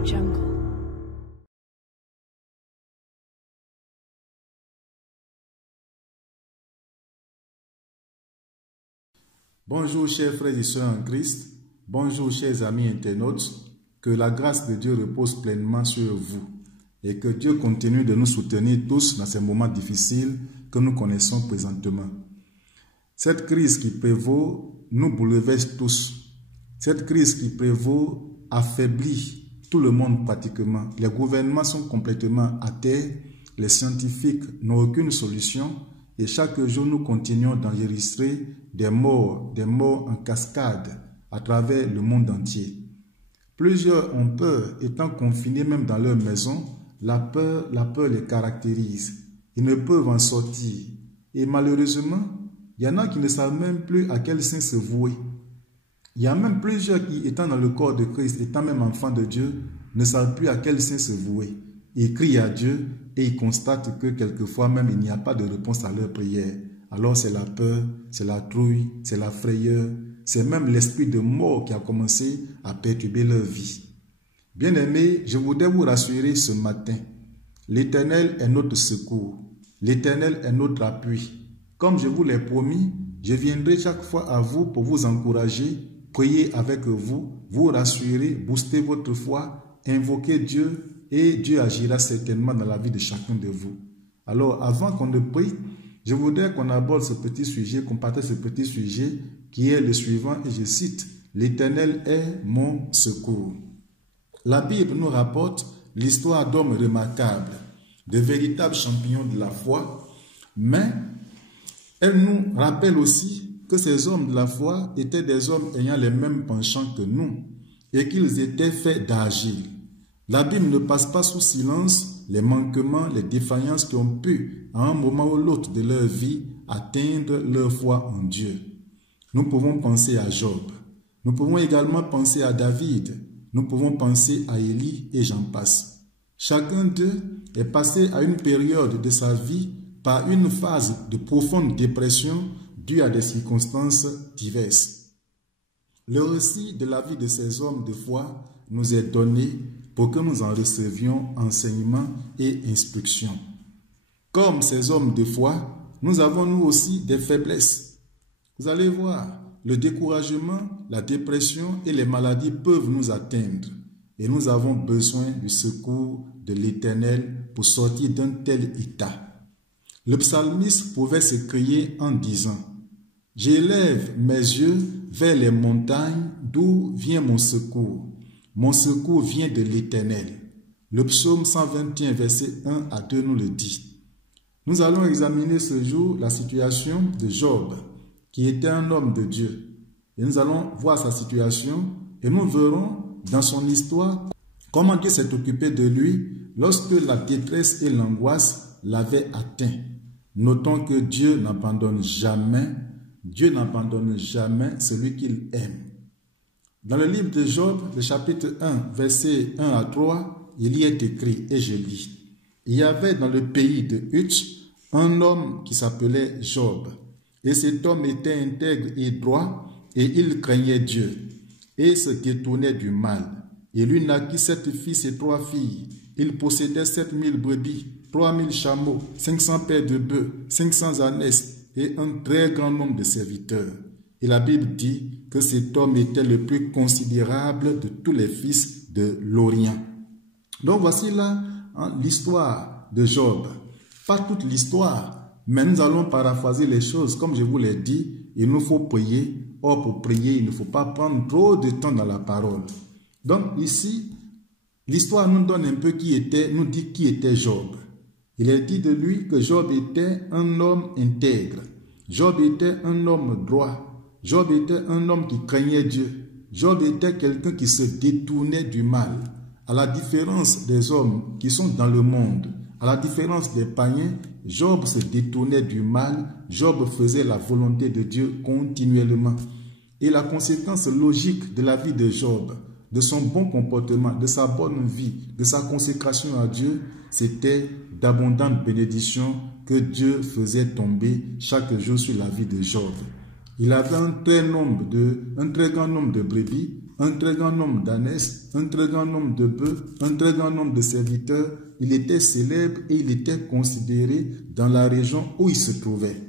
AudioJungle. Bonjour chers frères et sœurs en Christ, bonjour chers amis internautes, que la grâce de Dieu repose pleinement sur vous et que Dieu continue de nous soutenir tous dans ces moments difficiles que nous connaissons présentement. Cette crise qui prévaut nous bouleverse tous. Cette crise qui prévaut affaiblit tout le monde pratiquement. Les gouvernements sont complètement à terre, les scientifiques n'ont aucune solution et chaque jour nous continuons d'enregistrer des morts en cascade à travers le monde entier. Plusieurs ont peur, étant confinés même dans leur maison, la peur les caractérise. Ils ne peuvent en sortir. Et malheureusement, il y en a qui ne savent même plus à quel saint se vouer. Il y a même plusieurs qui, étant dans le corps de Christ, étant même enfants de Dieu, ne savent plus à quel saint se vouer. Ils crient à Dieu et ils constatent que quelquefois même il n'y a pas de réponse à leur prière. Alors c'est la peur, c'est la trouille, c'est la frayeur, c'est même l'esprit de mort qui a commencé à perturber leur vie. Bien-aimés, je voudrais vous rassurer ce matin. L'Éternel est notre secours. L'Éternel est notre appui. Comme je vous l'ai promis, je viendrai chaque fois à vous pour vous encourager, prier avec vous, vous rassurer, booster votre foi, invoquer Dieu et Dieu agira certainement dans la vie de chacun de vous. Alors, avant qu'on ne prie, je voudrais qu'on aborde ce petit sujet, qu'on partage ce petit sujet qui est le suivant et je cite « L'Éternel est mon secours ». La Bible nous rapporte l'histoire d'hommes remarquables, de véritables champions de la foi, mais elle nous rappelle aussi que ces hommes de la foi étaient des hommes ayant les mêmes penchants que nous et qu'ils étaient faits d'argile. La Bible ne passe pas sous silence les manquements, les défaillances qui ont pu, à un moment ou l'autre de leur vie, atteindre leur foi en Dieu. Nous pouvons penser à Job. Nous pouvons également penser à David. Nous pouvons penser à Élie et j'en passe. Chacun d'eux est passé à une période de sa vie par une phase de profonde dépression due à des circonstances diverses. Le récit de la vie de ces hommes de foi nous est donné pour que nous en recevions enseignement et instruction. Comme ces hommes de foi, nous avons nous aussi des faiblesses. Vous allez voir, le découragement, la dépression et les maladies peuvent nous atteindre et nous avons besoin du secours de l'Éternel pour sortir d'un tel état. Le psalmiste pouvait se crier en disant « J'élève mes yeux vers les montagnes d'où vient mon secours. Mon secours vient de l'Éternel. » Le psaume 121, verset 1 à 2 nous le dit. Nous allons examiner ce jour la situation de Job, qui était un homme de Dieu. Et nous allons voir sa situation et nous verrons dans son histoire comment Dieu s'est occupé de lui lorsque la détresse et l'angoisse l'avaient atteint. Notons que Dieu n'abandonne jamais celui qu'il aime. Dans le livre de Job, le chapitre 1, versets 1 à 3, il y est écrit, et je lis. Il y avait dans le pays de Uz un homme qui s'appelait Job. Et cet homme était intègre et droit, et il craignait Dieu, et se détournait du mal. Il lui naquit 7 fils et 3 filles. Il possédait 7000 brebis, 3000 chameaux, 500 paires de bœufs, 500 ânesses, et un très grand nombre de serviteurs. Et la Bible dit que cet homme était le plus considérable de tous les fils de l'Orient. Donc voici là l'histoire de Job. Pas toute l'histoire, mais nous allons paraphraser les choses. Comme je vous l'ai dit, il nous faut prier. Or, pour prier, il ne faut pas prendre trop de temps dans la parole. Donc ici, l'histoire nous donne un peu nous dit qui était Job. Il est dit de lui que Job était un homme intègre. Job était un homme droit. Job était un homme qui craignait Dieu. Job était quelqu'un qui se détournait du mal. À la différence des hommes qui sont dans le monde, à la différence des païens, Job se détournait du mal. Job faisait la volonté de Dieu continuellement. Et la conséquence logique de la vie de Job, de son bon comportement, de sa bonne vie, de sa consécration à Dieu, c'était d'abondantes bénédictions que Dieu faisait tomber chaque jour sur la vie de Job. Il avait un très grand nombre de brebis, un très grand nombre d'ânesses, un très grand nombre de bœufs, un très grand nombre de serviteurs. Il était célèbre et il était considéré dans la région où il se trouvait.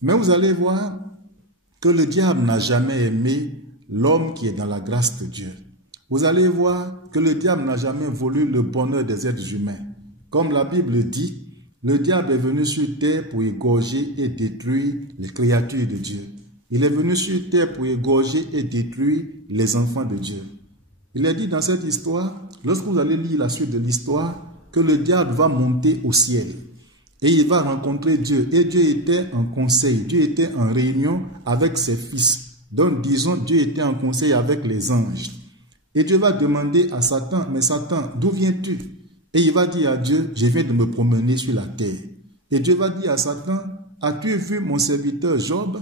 Mais vous allez voir que le diable n'a jamais aimé l'homme qui est dans la grâce de Dieu. Vous allez voir que le diable n'a jamais voulu le bonheur des êtres humains. Comme la Bible dit, le diable est venu sur terre pour égorger et détruire les créatures de Dieu. Il est venu sur terre pour égorger et détruire les enfants de Dieu. Il est dit dans cette histoire, lorsque vous allez lire la suite de l'histoire, que le diable va monter au ciel et il va rencontrer Dieu. Et Dieu était en conseil, Dieu était en réunion avec ses fils. Donc disons, Dieu était en conseil avec les anges. Et Dieu va demander à Satan, mais Satan, d'où viens-tu? Et il va dire à Dieu, je viens de me promener sur la terre. Et Dieu va dire à Satan, as-tu vu mon serviteur Job?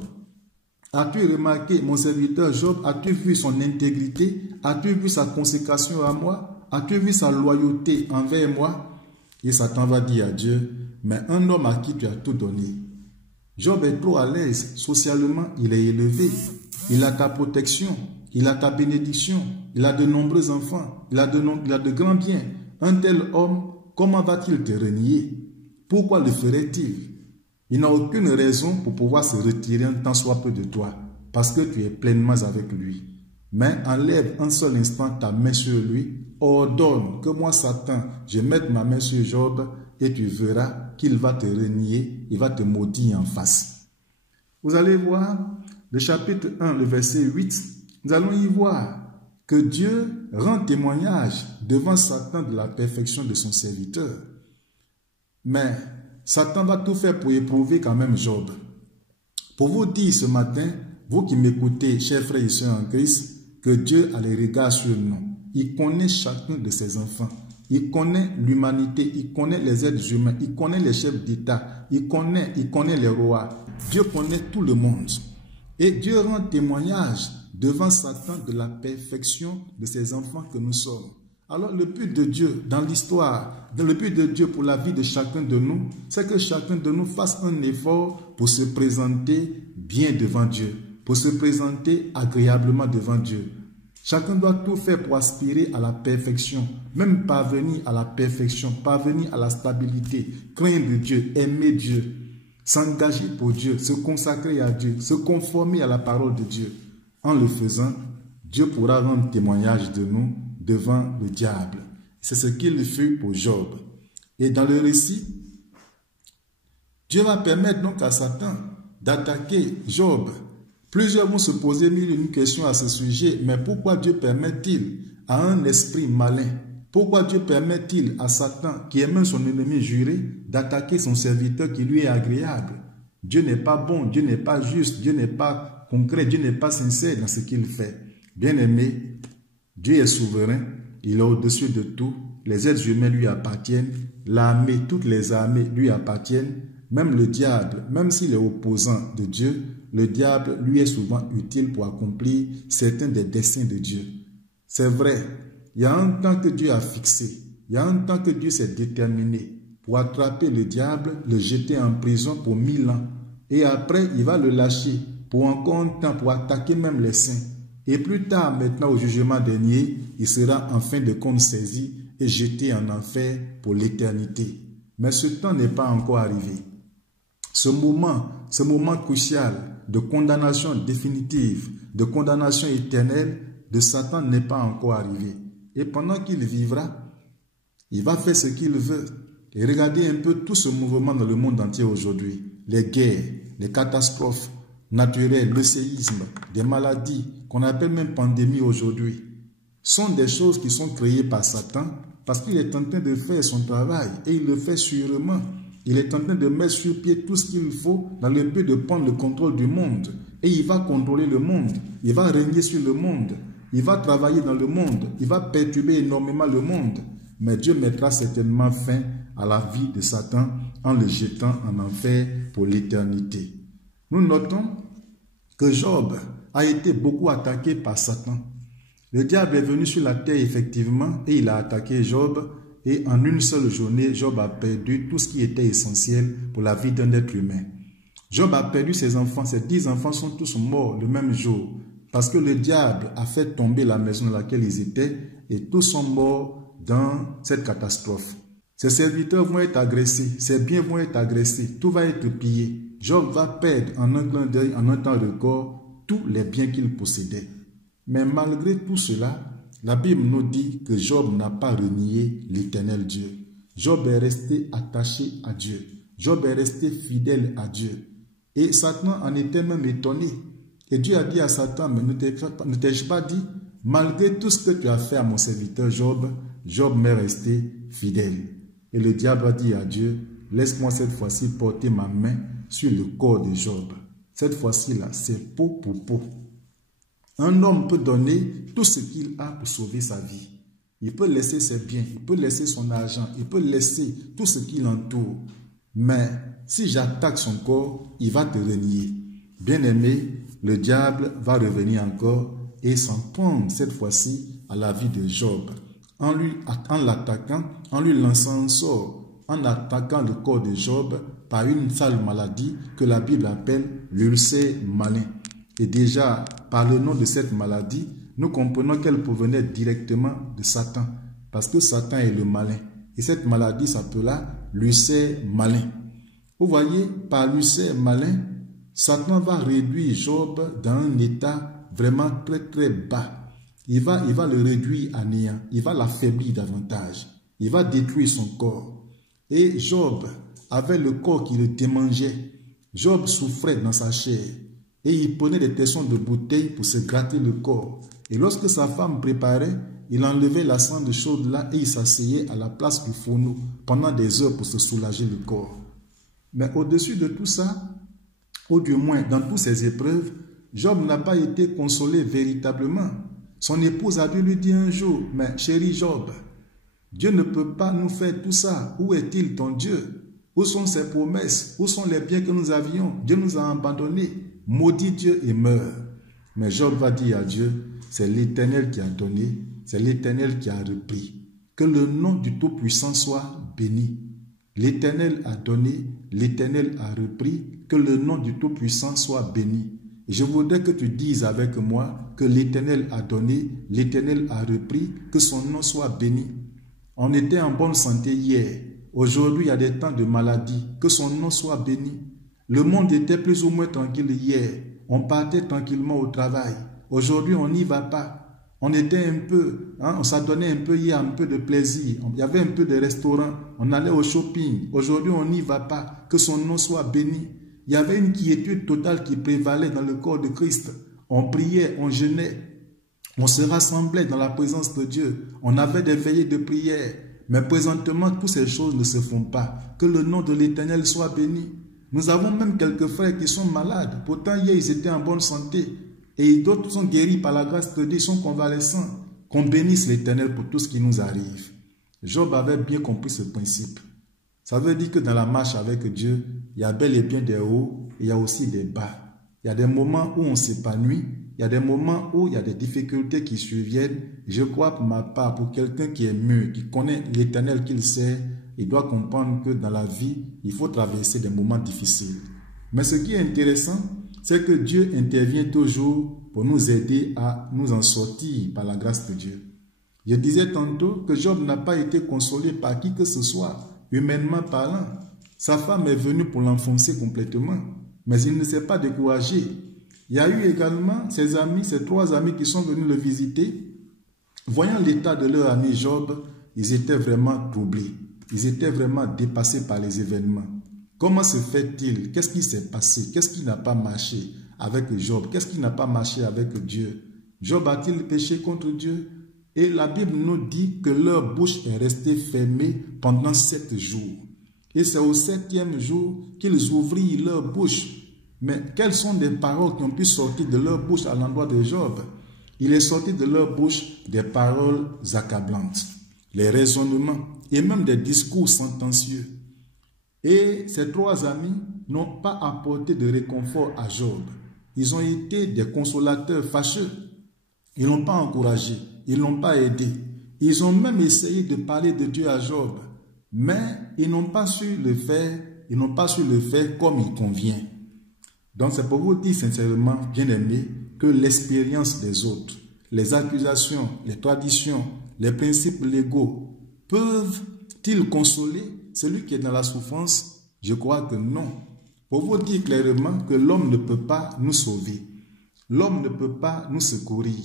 As-tu remarqué mon serviteur Job? As-tu vu son intégrité? As-tu vu sa consécration à moi? As-tu vu sa loyauté envers moi? Et Satan va dire à Dieu, mais un homme à qui tu as tout donné. Job est trop à l'aise, socialement il est élevé, il a ta protection, il a ta bénédiction, il a de nombreux enfants, il a de grands biens. Un tel homme, comment va-t-il te renier? Pourquoi le ferait-il? Il n'a aucune raison pour pouvoir se retirer un tant soit peu de toi, parce que tu es pleinement avec lui. Mais enlève un seul instant ta main sur lui, ordonne que moi, Satan, je mette ma main sur Job et tu verras qu'il va te renier, il va te maudire en face. Vous allez voir le chapitre 1, le verset 8, nous allons y voir que Dieu rend témoignage devant Satan de la perfection de son serviteur. Mais Satan va tout faire pour éprouver quand même Job. Pour vous dire ce matin, vous qui m'écoutez, chers frères et sœurs en Christ, que Dieu a les regards sur nous. Il connaît chacun de ses enfants. Il connaît l'humanité, il connaît les êtres humains, il connaît les chefs d'État, il connaît les rois. Dieu connaît tout le monde. Et Dieu rend témoignage devant Satan de la perfection de ses enfants que nous sommes. Alors le but de Dieu dans l'histoire, le but de Dieu pour la vie de chacun de nous, c'est que chacun de nous fasse un effort pour se présenter bien devant Dieu, pour se présenter agréablement devant Dieu. Chacun doit tout faire pour aspirer à la perfection, même parvenir à la perfection, parvenir à la stabilité, craindre Dieu, aimer Dieu, s'engager pour Dieu, se consacrer à Dieu, se conformer à la parole de Dieu. En le faisant, Dieu pourra rendre témoignage de nous devant le diable. C'est ce qu'il fut pour Job. Et dans le récit, Dieu va permettre donc à Satan d'attaquer Job. Plusieurs vont se poser mille et une questions à ce sujet, mais pourquoi Dieu permet-il à un esprit malin, pourquoi Dieu permet-il à Satan, qui est même son ennemi juré, d'attaquer son serviteur qui lui est agréable? Dieu n'est pas bon, Dieu n'est pas juste, Dieu n'est pas concret, Dieu n'est pas sincère dans ce qu'il fait. Bien-aimé, Dieu est souverain, il est au-dessus de tout, les êtres humains lui appartiennent, l'armée, toutes les armées lui appartiennent, même le diable, même s'il est opposant de Dieu, le diable lui est souvent utile pour accomplir certains des desseins de Dieu. C'est vrai, il y a un temps que Dieu a fixé, il y a un temps que Dieu s'est déterminé pour attraper le diable, le jeter en prison pour 1000 ans. Et après, il va le lâcher pour encore un temps, pour attaquer même les saints. Et plus tard, maintenant au jugement dernier, il sera en fin de compte saisi et jeté en enfer pour l'éternité. Mais ce temps n'est pas encore arrivé. Ce moment crucial de condamnation définitive, de condamnation éternelle de Satan n'est pas encore arrivé. Et pendant qu'il vivra, il va faire ce qu'il veut. Et regardez un peu tout ce mouvement dans le monde entier aujourd'hui. Les guerres, les catastrophes naturelles, le séisme, des maladies qu'on appelle même pandémie aujourd'hui, sont des choses qui sont créées par Satan parce qu'il est en train de faire son travail et il le fait sûrement. Il est en train de mettre sur pied tout ce qu'il faut dans le but de prendre le contrôle du monde. Et il va contrôler le monde, il va régner sur le monde, il va travailler dans le monde, il va perturber énormément le monde. Mais Dieu mettra certainement fin à la vie de Satan en le jetant en enfer pour l'éternité. Nous notons que Job a été beaucoup attaqué par Satan. Le diable est venu sur la terre effectivement et il a attaqué Job. Et en une seule journée, Job a perdu tout ce qui était essentiel pour la vie d'un être humain. Job a perdu ses enfants. Ses 10 enfants sont tous morts le même jour. parce que le diable a fait tomber la maison dans laquelle ils étaient et tous sont morts dans cette catastrophe. Ses serviteurs vont être agressés, ses biens vont être agressés, tout va être pillé. Job va perdre en un clin d'œil, en un temps record, tous les biens qu'il possédait. Mais malgré tout cela, la Bible nous dit que Job n'a pas renié l'Éternel Dieu. Job est resté attaché à Dieu. Job est resté fidèle à Dieu. Et Satan en était même étonné. Et Dieu a dit à Satan, mais ne t'ai-je pas dit, malgré tout ce que tu as fait à mon serviteur Job, Job m'est resté fidèle. Et le diable a dit à Dieu, laisse-moi cette fois-ci porter ma main sur le corps de Job. Cette fois-ci-là, c'est peau pour peau. Un homme peut donner tout ce qu'il a pour sauver sa vie. Il peut laisser ses biens, il peut laisser son argent, il peut laisser tout ce qui l'entoure. Mais si j'attaque son corps, il va te renier. Bien-aimé, le diable va revenir encore et s'en prendre cette fois-ci à la vie de Job. En l'attaquant, en lui lançant un sort, en attaquant le corps de Job par une sale maladie que la Bible appelle l'ulcère malin. Et déjà, par le nom de cette maladie, nous comprenons qu'elle provenait directement de Satan, parce que Satan est le malin. Et cette maladie s'appela l'ulcère malin. Vous voyez, par l'ulcère malin, Satan va réduire Job dans un état vraiment très très bas. Il va le réduire à néant, il va l'affaiblir davantage, il va détruire son corps. Et Job avait le corps qui le démangeait. Job souffrait dans sa chair et il prenait des tessons de bouteille pour se gratter le corps. Et lorsque sa femme préparait, il enlevait la cendre chaude là et il s'asseyait à la place du fourneau pendant des heures pour se soulager le corps. Mais au-dessus de tout ça, ou du moins dans toutes ces épreuves, Job n'a pas été consolé véritablement. Son épouse a dû lui dire un jour, « Mais chéri Job, Dieu ne peut pas nous faire tout ça. Où est-il ton Dieu? Où sont ses promesses? Où sont les biens que nous avions? Dieu nous a abandonnés. Maudit Dieu et meurt. » Mais Job va dire à Dieu, c'est l'Éternel qui a donné, c'est l'Éternel qui a repris. Que le nom du Tout-Puissant soit béni. L'Éternel a donné, l'Éternel a repris, que le nom du Tout-Puissant soit béni. Et je voudrais que tu dises avec moi que l'Éternel a donné, l'Éternel a repris, que son nom soit béni. On était en bonne santé hier. Aujourd'hui, il y a des temps de maladie. Que son nom soit béni. Le monde était plus ou moins tranquille hier. On partait tranquillement au travail. Aujourd'hui, on n'y va pas. On était un peu, on s'adonnait un peu hier, un peu de plaisir. Il y avait un peu de restaurants. On allait au shopping. Aujourd'hui, on n'y va pas. Que son nom soit béni. Il y avait une quiétude totale qui prévalait dans le corps de Christ. On priait, on jeûnait. On se rassemblait dans la présence de Dieu. On avait des veillées de prière. Mais présentement, toutes ces choses ne se font pas. Que le nom de l'Éternel soit béni. Nous avons même quelques frères qui sont malades. Pourtant, hier, ils étaient en bonne santé. Et d'autres sont guéris par la grâce de Dieu, ils sont convalescents. Qu'on bénisse l'Éternel pour tout ce qui nous arrive. Job avait bien compris ce principe. Ça veut dire que dans la marche avec Dieu, il y a bel et bien des hauts et il y a aussi des bas. Il y a des moments où on s'épanouit, il y a des moments où il y a des difficultés qui surviennent. Je crois pour ma part, pour quelqu'un qui est mûr, qui connaît l'Éternel qu'il sait, il doit comprendre que dans la vie, il faut traverser des moments difficiles. Mais ce qui est intéressant, c'est que Dieu intervient toujours pour nous aider à nous en sortir par la grâce de Dieu. Je disais tantôt que Job n'a pas été consolé par qui que ce soit, humainement parlant. Sa femme est venue pour l'enfoncer complètement, mais il ne s'est pas découragé. Il y a eu également ses amis, ses 3 amis qui sont venus le visiter. Voyant l'état de leur ami Job, ils étaient vraiment troublés. Ils étaient vraiment dépassés par les événements. Comment se fait-il? Qu'est-ce qui s'est passé? Qu'est-ce qui n'a pas marché avec Job? Qu'est-ce qui n'a pas marché avec Dieu? Job a-t-il péché contre Dieu? Et la Bible nous dit que leur bouche est restée fermée pendant 7 jours. Et c'est au 7e jour qu'ils ouvrirent leur bouche. Mais quelles sont les paroles qui ont pu sortir de leur bouche à l'endroit de Job? Il est sorti de leur bouche des paroles accablantes, les raisonnements et même des discours sentencieux. Et ces 3 amis n'ont pas apporté de réconfort à Job. Ils ont été des consolateurs fâcheux. Ils ne l'ont pas encouragé. Ils ne l'ont pas aidé. Ils ont même essayé de parler de Dieu à Job. Mais ils n'ont pas su le faire. Ils n'ont pas su le faire comme il convient. Donc c'est pour vous dire sincèrement, bien-aimés, que l'expérience des autres, les accusations, les traditions, les principes légaux peuvent-ils consoler celui qui est dans la souffrance? Je crois que non. Pour vous dire clairement que l'homme ne peut pas nous sauver. L'homme ne peut pas nous secourir.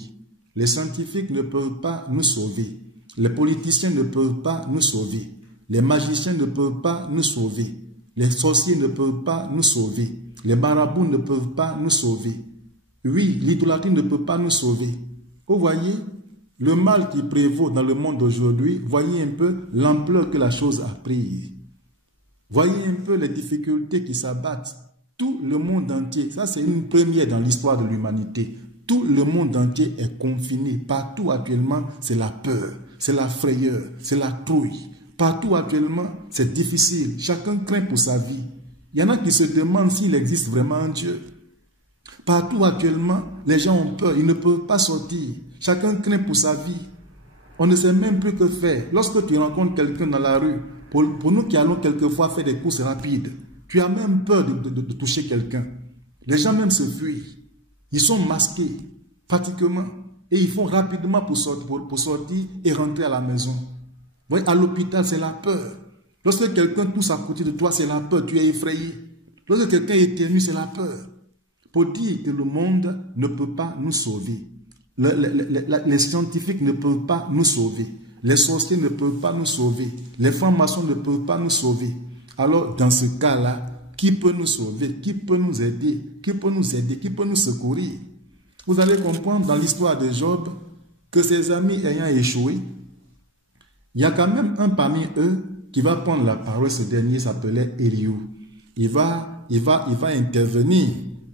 Les scientifiques ne peuvent pas nous sauver. Les politiciens ne peuvent pas nous sauver. Les magiciens ne peuvent pas nous sauver. Les sorciers ne peuvent pas nous sauver. Les marabouts ne peuvent pas nous sauver. Oui, l'idolâtrie ne peut pas nous sauver. Vous voyez, le mal qui prévaut dans le monde d'aujourd'hui, voyez un peu l'ampleur que la chose a prise. Voyez un peu les difficultés qui s'abattent. Tout le monde entier, ça c'est une première dans l'histoire de l'humanité. Tout le monde entier est confiné. Partout actuellement, c'est la peur, c'est la frayeur, c'est la trouille. Partout actuellement, c'est difficile. Chacun craint pour sa vie. Il y en a qui se demandent s'il existe vraiment un Dieu. Partout actuellement, les gens ont peur, ils ne peuvent pas sortir. Chacun craint pour sa vie. On ne sait même plus que faire. Lorsque tu rencontres quelqu'un dans la rue, pour nous qui allons quelquefois faire des courses rapides, tu as même peur de toucher quelqu'un. Les gens même se fuient. Ils sont masqués, pratiquement. Et ils font rapidement pour sortir et rentrer à la maison. Vous voyez, à l'hôpital, c'est la peur. Lorsque quelqu'un tousse à côté de toi, c'est la peur, tu es effrayé. Lorsque quelqu'un éternue, c'est la peur. Pour dire que le monde ne peut pas nous sauver. Les scientifiques ne peuvent pas nous sauver. Les sorciers ne peuvent pas nous sauver. Les francs-maçons ne peuvent pas nous sauver. Alors, dans ce cas-là, qui peut nous sauver? Qui peut nous aider? Qui peut nous aider? Qui peut nous secourir? Vous allez comprendre dans l'histoire de Job que ses amis ayant échoué, il y a quand même un parmi eux qui va prendre la parole. Ce dernier s'appelait Eliou. Il va intervenir,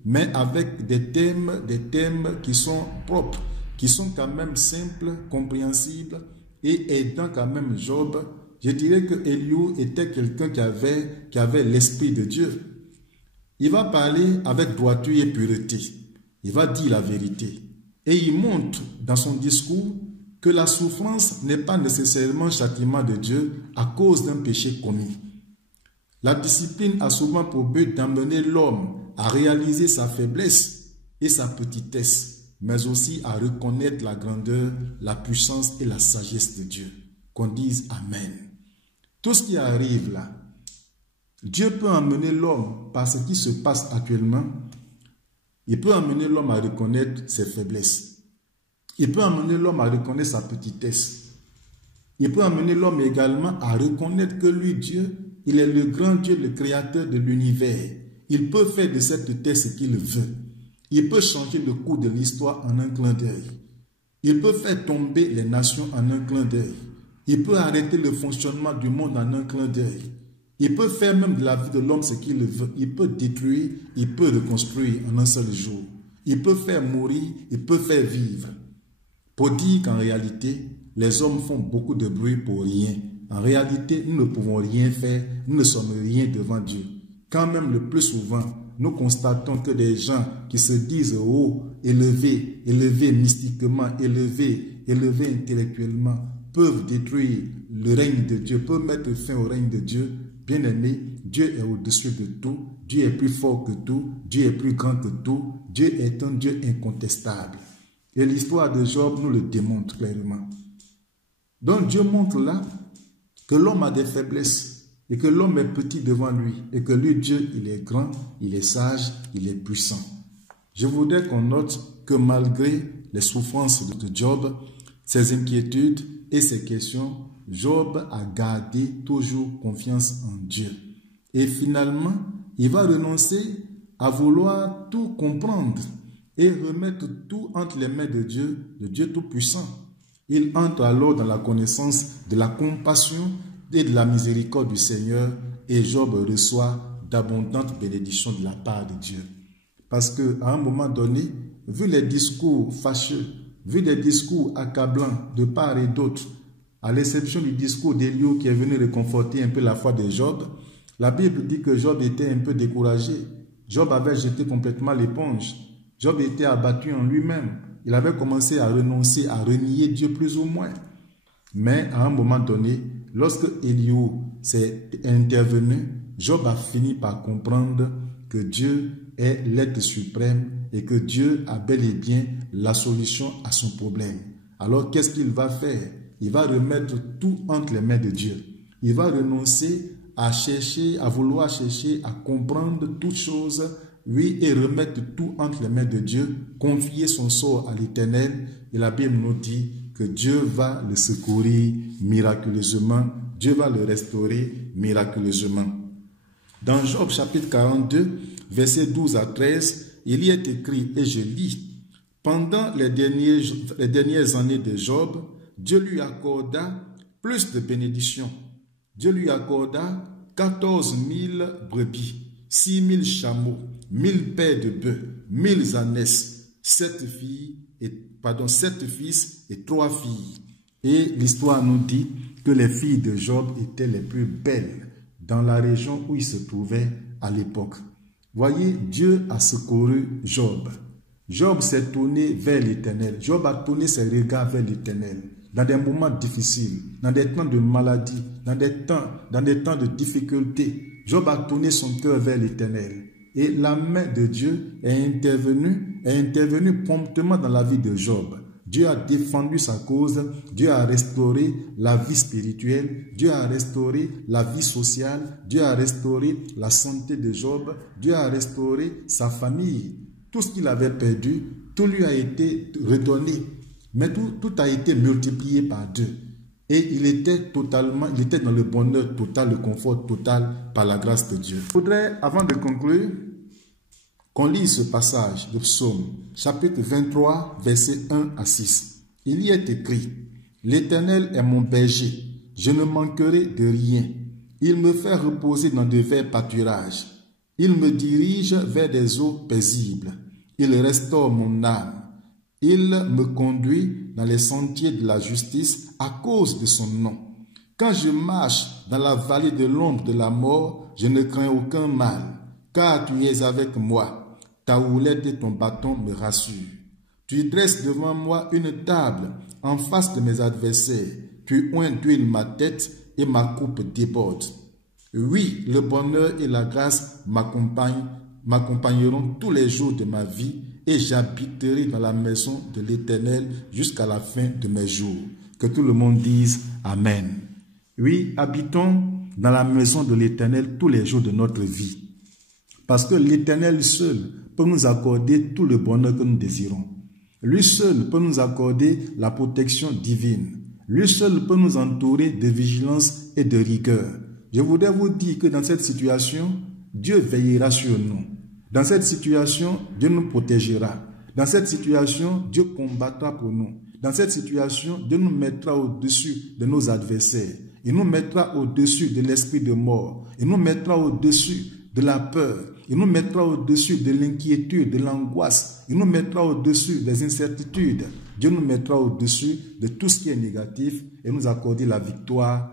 mais avec des thèmes qui sont propres, qui sont quand même simples, compréhensibles et aidant quand même Job. Je dirais que Eliou était quelqu'un qui avait l'esprit de Dieu. Il va parler avec droiture et pureté. Il va dire la vérité. Et il montre dans son discours que la souffrance n'est pas nécessairement châtiment de Dieu à cause d'un péché commis. La discipline a souvent pour but d'amener l'homme à réaliser sa faiblesse et sa petitesse, mais aussi à reconnaître la grandeur, la puissance et la sagesse de Dieu. Qu'on dise Amen. Tout ce qui arrive là, Dieu peut emmener l'homme par ce qui se passe actuellement. Il peut emmener l'homme à reconnaître ses faiblesses. Il peut amener l'homme à reconnaître sa petitesse. Il peut amener l'homme également à reconnaître que lui, Dieu, il est le grand Dieu, le créateur de l'univers. Il peut faire de cette terre ce qu'il veut. Il peut changer le cours de l'histoire en un clin d'œil. Il peut faire tomber les nations en un clin d'œil. Il peut arrêter le fonctionnement du monde en un clin d'œil. Il peut faire même de la vie de l'homme ce qu'il veut. Il peut détruire, il peut reconstruire en un seul jour. Il peut faire mourir, il peut faire vivre. Pour dire qu'en réalité, les hommes font beaucoup de bruit pour rien. En réalité, nous ne pouvons rien faire, nous ne sommes rien devant Dieu. Quand même le plus souvent, nous constatons que des gens qui se disent hauts, élevés mystiquement, élevés intellectuellement, peuvent détruire le règne de Dieu, peuvent mettre fin au règne de Dieu. Bien aimé, Dieu est au-dessus de tout, Dieu est plus fort que tout, Dieu est plus grand que tout, Dieu est un Dieu incontestable. Et l'histoire de Job nous le démontre clairement. Donc Dieu montre là que l'homme a des faiblesses et que l'homme est petit devant lui et que lui, Dieu, il est grand, il est sage, il est puissant. Je voudrais qu'on note que malgré les souffrances de Job, ses inquiétudes et ses questions, Job a gardé toujours confiance en Dieu. Et finalement, il va renoncer à vouloir tout comprendre et remettre tout entre les mains de Dieu Tout-Puissant. Il entre alors dans la connaissance de la compassion et de la miséricorde du Seigneur et Job reçoit d'abondantes bénédictions de la part de Dieu. Parce qu'à un moment donné, vu les discours fâcheux, vu les discours accablants de part et d'autre, à l'exception du discours d'Eliou qui est venu réconforter un peu la foi de Job, la Bible dit que Job était un peu découragé. Job avait jeté complètement l'éponge. Job était abattu en lui-même. Il avait commencé à renoncer, à renier Dieu plus ou moins. Mais à un moment donné, lorsque Eliou s'est intervenu, Job a fini par comprendre que Dieu est l'être suprême et que Dieu a bel et bien la solution à son problème. Alors qu'est-ce qu'il va faire? Il va remettre tout entre les mains de Dieu. Il va renoncer à chercher, à vouloir chercher, à comprendre toutes choses, oui, et remettre tout entre les mains de Dieu, confier son sort à l'Éternel. Et la Bible nous dit que Dieu va le secourir miraculeusement, Dieu va le restaurer miraculeusement. Dans Job chapitre 42, versets 12 à 13, il y est écrit, et je lis, « Pendant les dernières années de Job, Dieu lui accorda plus de bénédictions. Dieu lui accorda 14 000 brebis, 6 000 chameaux, 1000 paires de bœufs, 1000 ânesses, 7 fils et 3 filles. » Et l'histoire nous dit que les filles de Job étaient les plus belles dans la région où il se trouvait à l'époque. Voyez, Dieu a secouru Job. Job s'est tourné vers l'Éternel. Job a tourné ses regards vers l'Éternel. Dans des moments difficiles, dans des temps de maladie, dans des temps de difficulté, Job a tourné son cœur vers l'Éternel. Et la main de Dieu est intervenue promptement dans la vie de Job. Dieu a défendu sa cause, Dieu a restauré la vie spirituelle, Dieu a restauré la vie sociale, Dieu a restauré la santé de Job, Dieu a restauré sa famille. Tout ce qu'il avait perdu, tout lui a été redonné, mais tout a été multiplié par 2. Et il était dans le bonheur total, le confort total par la grâce de Dieu. Je voudrais, avant de conclure, qu'on lise ce passage de Psaume, chapitre 23, versets 1 à 6. Il y est écrit, « L'Éternel est mon berger, je ne manquerai de rien. Il me fait reposer dans de verts pâturages. Il me dirige vers des eaux paisibles. Il restaure mon âme. Il me conduit dans les sentiers de la justice à cause de son nom. Quand je marche dans la vallée de l'ombre de la mort, je ne crains aucun mal, car tu es avec moi. Ta houlette et ton bâton me rassurent. Tu dresses devant moi une table en face de mes adversaires. Tu oins d'huile ma tête et ma coupe déborde. Oui, le bonheur et la grâce m'accompagneront tous les jours de ma vie et j'habiterai dans la maison de l'Éternel jusqu'à la fin de mes jours. » Que tout le monde dise Amen. Oui, habitons dans la maison de l'Éternel tous les jours de notre vie. Parce que l'Éternel seul peut nous accorder tout le bonheur que nous désirons. Lui seul peut nous accorder la protection divine. Lui seul peut nous entourer de vigilance et de rigueur. Je voudrais vous dire que dans cette situation, Dieu veillera sur nous. Dans cette situation, Dieu nous protégera. Dans cette situation, Dieu combattra pour nous. Dans cette situation, Dieu nous mettra au-dessus de nos adversaires. Il nous mettra au-dessus de l'esprit de mort. Il nous mettra au-dessus de la peur. Il nous mettra au-dessus de l'inquiétude, de l'angoisse. Il nous mettra au-dessus des incertitudes. Dieu nous mettra au-dessus de tout ce qui est négatif et nous accorder la victoire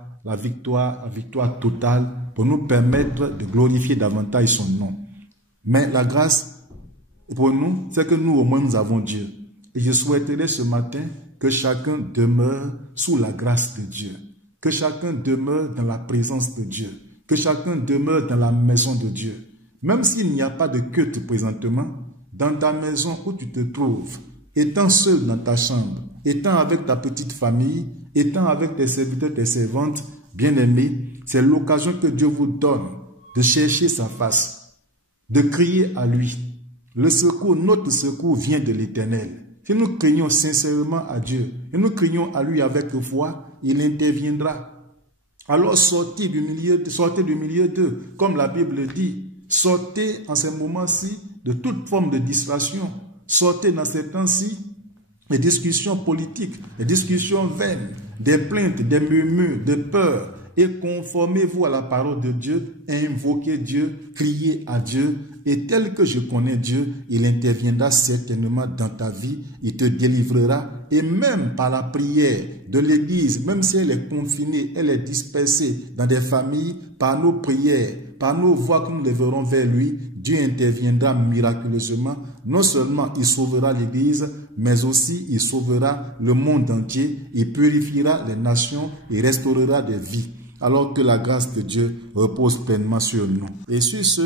totale pour nous permettre de glorifier davantage son nom. Mais la grâce pour nous, c'est que nous au moins nous avons Dieu. Et je souhaiterais ce matin que chacun demeure sous la grâce de Dieu. Que chacun demeure dans la présence de Dieu. Que chacun demeure dans la maison de Dieu. Même s'il n'y a pas de culte présentement, dans ta maison où tu te trouves, étant seul dans ta chambre, étant avec ta petite famille, étant avec tes serviteurs, tes servantes, bien-aimés, c'est l'occasion que Dieu vous donne de chercher sa face, de crier à lui. Le secours, notre secours vient de l'Éternel. Si nous crions sincèrement à Dieu, et nous crions à lui avec foi, il interviendra. Alors sortez du milieu d'eux, comme la Bible dit. Sortez en ces moments-ci de toute forme de distraction. Sortez dans ces temps-ci des discussions politiques, des discussions vaines, des plaintes, des murmures, des peurs. Et conformez-vous à la parole de Dieu, invoquez Dieu, criez à Dieu. Et tel que je connais Dieu, il interviendra certainement dans ta vie, il te délivrera. Et même par la prière de l'Église, même si elle est confinée, elle est dispersée dans des familles, par nos prières, par nos voix que nous lèverons vers lui, Dieu interviendra miraculeusement. Non seulement il sauvera l'Église, mais aussi il sauvera le monde entier, il purifiera les nations, il restaurera des vies. Alors que la grâce de Dieu repose pleinement sur nous. Et sur ce,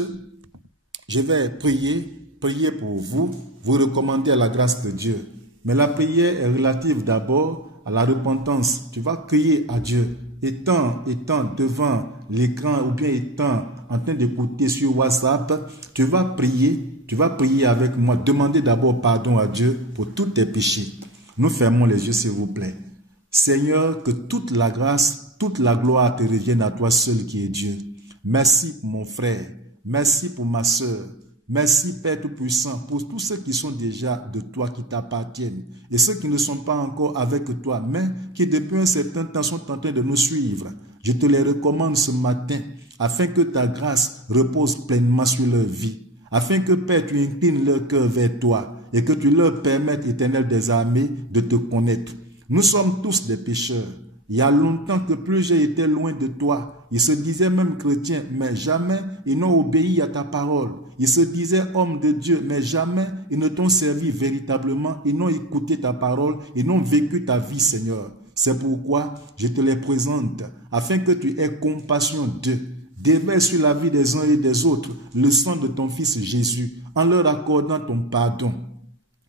je vais prier prier pour vous, vous recommander à la grâce de Dieu. Mais la prière est relative d'abord à la repentance. Tu vas crier à Dieu, étant devant l'écran ou bien étant en train d'écouter sur WhatsApp, tu vas prier avec moi. Demandez d'abord pardon à Dieu pour tous tes péchés. Nous fermons les yeux s'il vous plaît. Seigneur, que toute la grâce, toute la gloire te revienne à toi seul qui est Dieu. Merci pour mon frère, merci pour ma soeur. Merci Père Tout-Puissant pour tous ceux qui sont déjà de toi, qui t'appartiennent, et ceux qui ne sont pas encore avec toi, mais qui depuis un certain temps sont en train de nous suivre. Je te les recommande ce matin, afin que ta grâce repose pleinement sur leur vie, afin que Père, tu inclines leur cœur vers toi, et que tu leur permettes, Éternel des armées, de te connaître. Nous sommes tous des pécheurs. Il y a longtemps que plusieurs étaient loin de toi. Ils se disaient même chrétiens, mais jamais ils n'ont obéi à ta parole. Ils se disaient hommes de Dieu, mais jamais ils ne t'ont servi véritablement. Ils n'ont écouté ta parole, ils n'ont vécu ta vie, Seigneur. C'est pourquoi je te les présente, afin que tu aies compassion d'eux. Déverse sur la vie des uns et des autres le sang de ton Fils Jésus, en leur accordant ton pardon.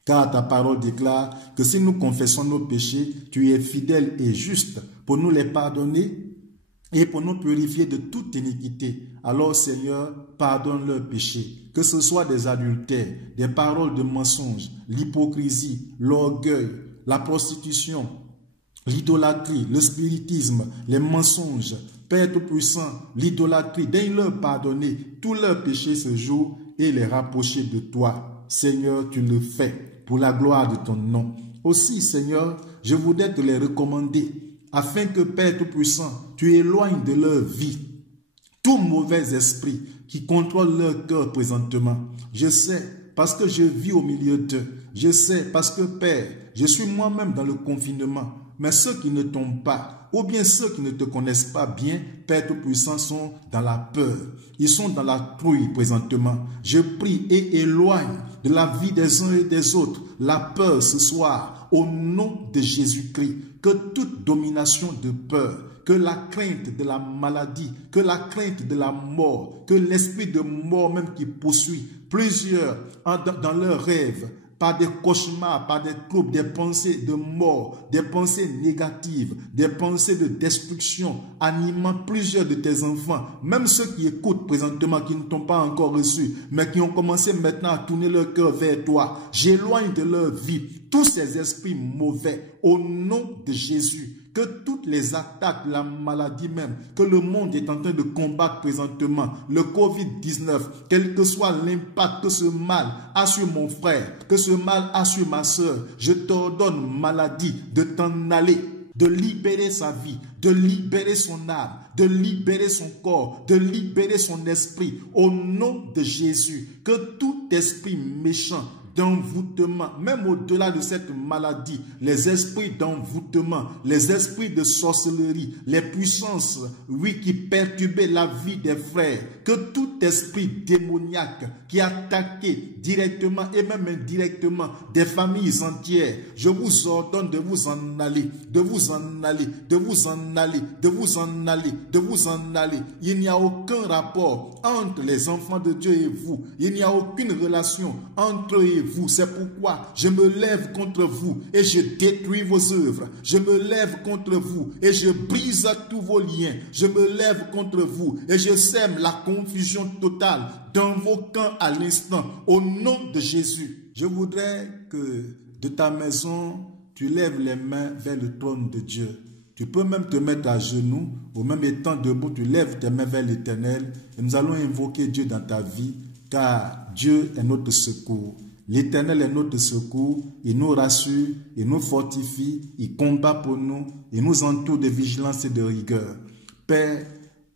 Car ta parole déclare que si nous confessons nos péchés, tu es fidèle et juste pour nous les pardonner et pour nous purifier de toute iniquité. Alors Seigneur, pardonne leurs péchés, que ce soit des adultères, des paroles de mensonges, l'hypocrisie, l'orgueil, la prostitution, l'idolâtrie, le spiritisme, les mensonges. Père Tout-Puissant, l'idolâtrie, daigne-leur pardonner tous leurs péchés ce jour et les rapprocher de toi. Seigneur, tu le fais pour la gloire de ton nom. Aussi, Seigneur, je voudrais te les recommander, afin que, Père Tout-Puissant, tu éloignes de leur vie tout mauvais esprit qui contrôle leur cœur présentement. Je sais, parce que je vis au milieu d'eux. Je sais, parce que, Père, je suis moi-même dans le confinement. Mais ceux qui ne tombent pas, ou bien ceux qui ne te connaissent pas bien, Père Tout-Puissant, sont dans la peur. Ils sont dans la trouille présentement. Je prie et éloigne de la vie des uns et des autres la peur ce soir, au nom de Jésus-Christ. Que toute domination de peur, que la crainte de la maladie, que la crainte de la mort, que l'esprit de mort même qui poursuit plusieurs dans leurs rêves, par des cauchemars, par des troubles, des pensées de mort, des pensées négatives, des pensées de destruction, animant plusieurs de tes enfants, même ceux qui écoutent présentement, qui ne t'ont pas encore reçu, mais qui ont commencé maintenant à tourner leur cœur vers toi. J'éloigne de leur vie tous ces esprits mauvais au nom de Jésus. Que toutes les attaques, la maladie même, que le monde est en train de combattre présentement, le Covid-19, quel que soit l'impact que ce mal a sur mon frère, que ce mal a sur ma soeur, je t'ordonne, maladie, de t'en aller, de libérer sa vie, de libérer son âme, de libérer son corps, de libérer son esprit, au nom de Jésus. Que tout esprit méchant, d'envoûtement, même au-delà de cette maladie, les esprits d'envoûtement, les esprits de sorcellerie, les puissances, oui, qui perturbaient la vie des frères, que tout esprit démoniaque qui attaquait directement et même indirectement des familles entières, je vous ordonne de vous en aller, de vous en aller, de vous en aller, de vous en aller, de vous en aller. Il n'y a aucun rapport entre les enfants de Dieu et vous. Il n'y a aucune relation entre eux et vous. C'est pourquoi je me lève contre vous et je détruis vos œuvres. Je me lève contre vous et je brise tous vos liens. Je me lève contre vous et je sème la confusion totale dans vos camps à l'instant, au nom de Jésus. Je voudrais que de ta maison, tu lèves les mains vers le trône de Dieu. Tu peux même te mettre à genoux, ou même étant debout, tu lèves tes mains vers l'Éternel et nous allons invoquer Dieu dans ta vie, car Dieu est notre secours. L'Éternel est notre secours, il nous rassure, il nous fortifie, il combat pour nous, il nous entoure de vigilance et de rigueur. Père,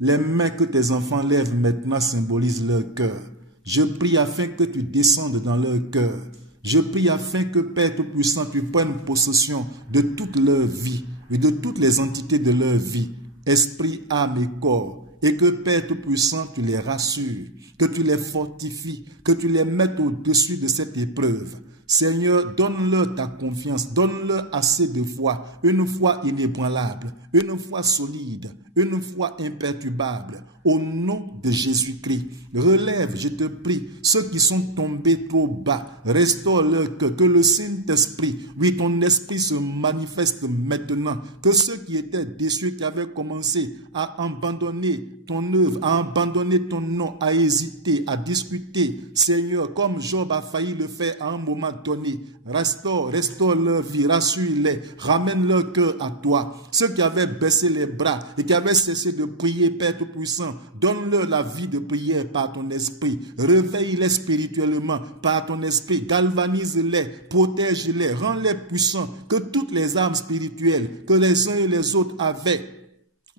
les mains que tes enfants lèvent maintenant symbolisent leur cœur. Je prie afin que tu descendes dans leur cœur. Je prie afin que, Père Tout-Puissant, tu prennes possession de toute leur vie et de toutes les entités de leur vie, esprit, âme et corps, et que, Père Tout-Puissant, tu les rassures, que tu les fortifies, que tu les mettes au-dessus de cette épreuve. Seigneur, donne-leur ta confiance, donne-leur assez de foi, une foi inébranlable, une foi solide, une foi imperturbable. Au nom de Jésus-Christ, relève, je te prie, ceux qui sont tombés trop bas, restaure leur cœur, que le Saint-Esprit, oui, ton esprit se manifeste maintenant, que ceux qui étaient déçus, qui avaient commencé à abandonner ton œuvre, à abandonner ton nom, à hésiter, à discuter, Seigneur, comme Job a failli le faire à un moment donné, restaure leur vie, rassure-les, ramène leur cœur à toi. Ceux qui avaient baissé les bras et qui avaient cessé de prier, Père Tout-Puissant, donne-leur la vie de prière par ton esprit. Réveille-les spirituellement par ton esprit. Galvanise-les, protège-les, rends-les puissants. Que toutes les armes spirituelles que les uns et les autres avaient,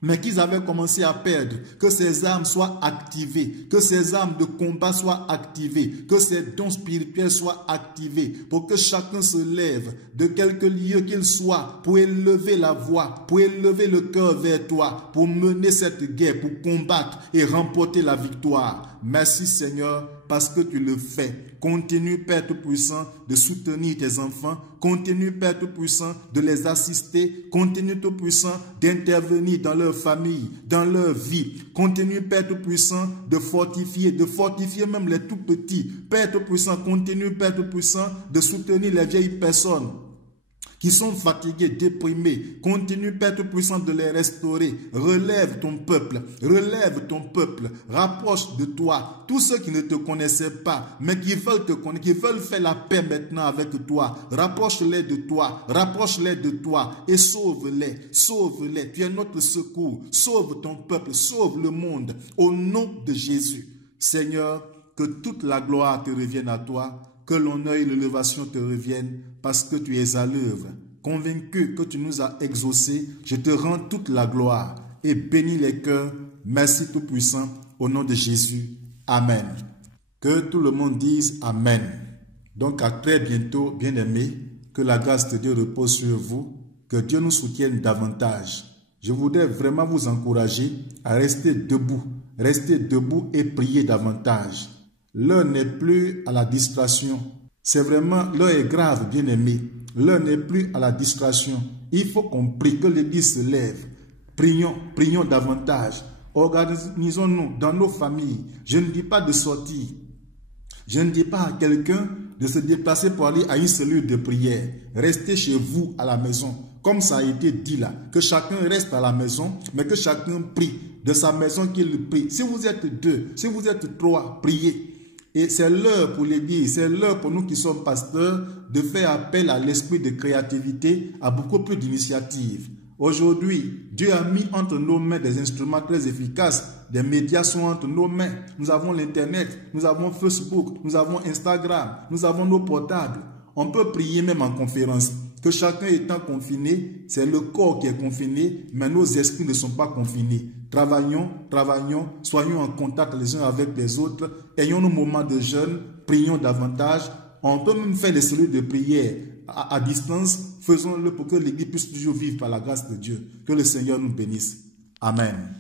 mais qu'ils avaient commencé à perdre, que ces armes soient activées, que ces armes de combat soient activées, que ces dons spirituels soient activés, pour que chacun se lève de quelque lieu qu'il soit, pour élever la voix, pour élever le cœur vers toi, pour mener cette guerre, pour combattre et remporter la victoire. Merci Seigneur, parce que tu le fais. Continue, Père Tout-Puissant, de soutenir tes enfants. Continue, Père Tout-Puissant, de les assister. Continue, Tout-Puissant, d'intervenir dans leur famille, dans leur vie. Continue, Père Tout-Puissant, de fortifier même les tout petits. Père Tout-Puissant, continue, Père Tout-Puissant, de soutenir les vieilles personnes qui sont fatigués, déprimés. Continue, Père Tout-Puissant, de les restaurer. Relève ton peuple, rapproche de toi tous ceux qui ne te connaissaient pas, mais qui veulent te connaître, qui veulent faire la paix maintenant avec toi. Rapproche-les de toi et sauve-les. Tu es notre secours. Sauve ton peuple, sauve le monde au nom de Jésus. Seigneur, que toute la gloire te revienne à toi, que l'honneur et l'élévation te reviennent parce que tu es à l'œuvre. Convaincu que tu nous as exaucés, je te rends toute la gloire et bénis les cœurs. Merci Tout-Puissant, au nom de Jésus. Amen. Que tout le monde dise Amen. Donc à très bientôt, bien-aimés, que la grâce de Dieu repose sur vous, que Dieu nous soutienne davantage. Je voudrais vraiment vous encourager à rester debout et prier davantage. L'heure n'est plus à la distraction. C'est vraiment, l'heure est grave, bien-aimé. L'heure n'est plus à la distraction. Il faut qu'on prie, que l'Église se lève. Prions davantage. Organisons-nous dans nos familles. Je ne dis pas de sortir. Je ne dis pas à quelqu'un de se déplacer pour aller à une cellule de prière. Restez chez vous à la maison. Comme ça a été dit là, que chacun reste à la maison, mais que chacun prie de sa maison qu'il prie. Si vous êtes 2, si vous êtes 3, priez. Et c'est l'heure pour l'Église, c'est l'heure pour nous qui sommes pasteurs de faire appel à l'esprit de créativité, à beaucoup plus d'initiatives. Aujourd'hui, Dieu a mis entre nos mains des instruments très efficaces. Des médias sont entre nos mains. Nous avons l'Internet, nous avons Facebook, nous avons Instagram, nous avons nos portables. On peut prier même en conférence. Que chacun étant confiné, c'est le corps qui est confiné, mais nos esprits ne sont pas confinés. Travaillons, soyons en contact les uns avec les autres, ayons nos moments de jeûne, prions davantage. On peut même faire des cellules de prière à distance. Faisons-le pour que l'Église puisse toujours vivre par la grâce de Dieu. Que le Seigneur nous bénisse. Amen.